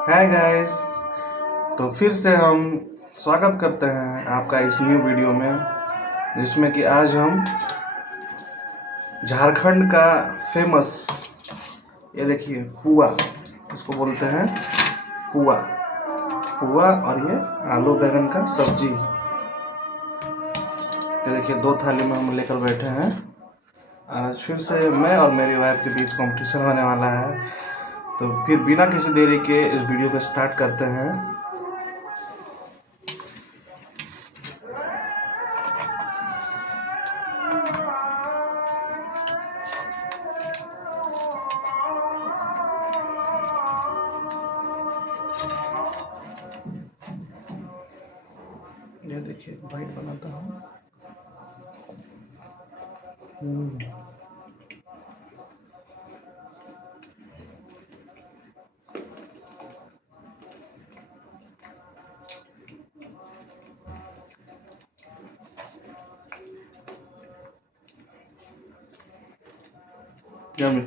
Hi guys. तो फिर से हम स्वागत करते हैं आपका इस न्यू वीडियो में, जिसमें कि आज हम झारखंड का फेमस, ये देखिए, पुआ, इसको बोलते हैं पुआ। पुआ और ये आलू बैंगन का सब्जी, ये देखिए 2 थाली में हम लेकर बैठे हैं। आज फिर से मैं और मेरी वाइफ के बीच कंपटीशन होने वाला है। तो फिर बिना किसी देरी के इस वीडियो को स्टार्ट करते हैं। ये देखिए वाइट बनाता हूँ। यम्मी।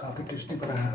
काफ़ी टेस्टी बना है।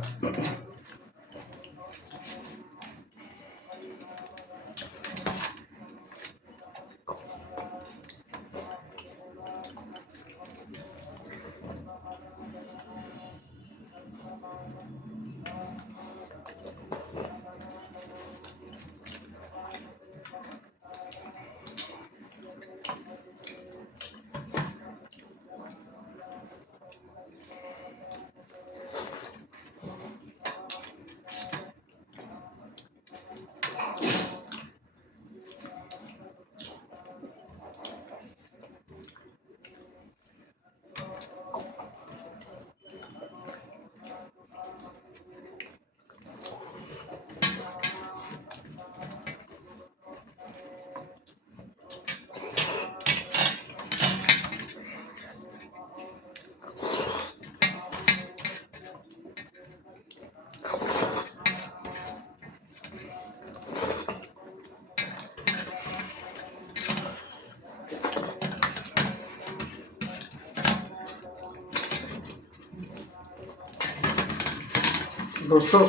दोस्तों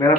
मेरा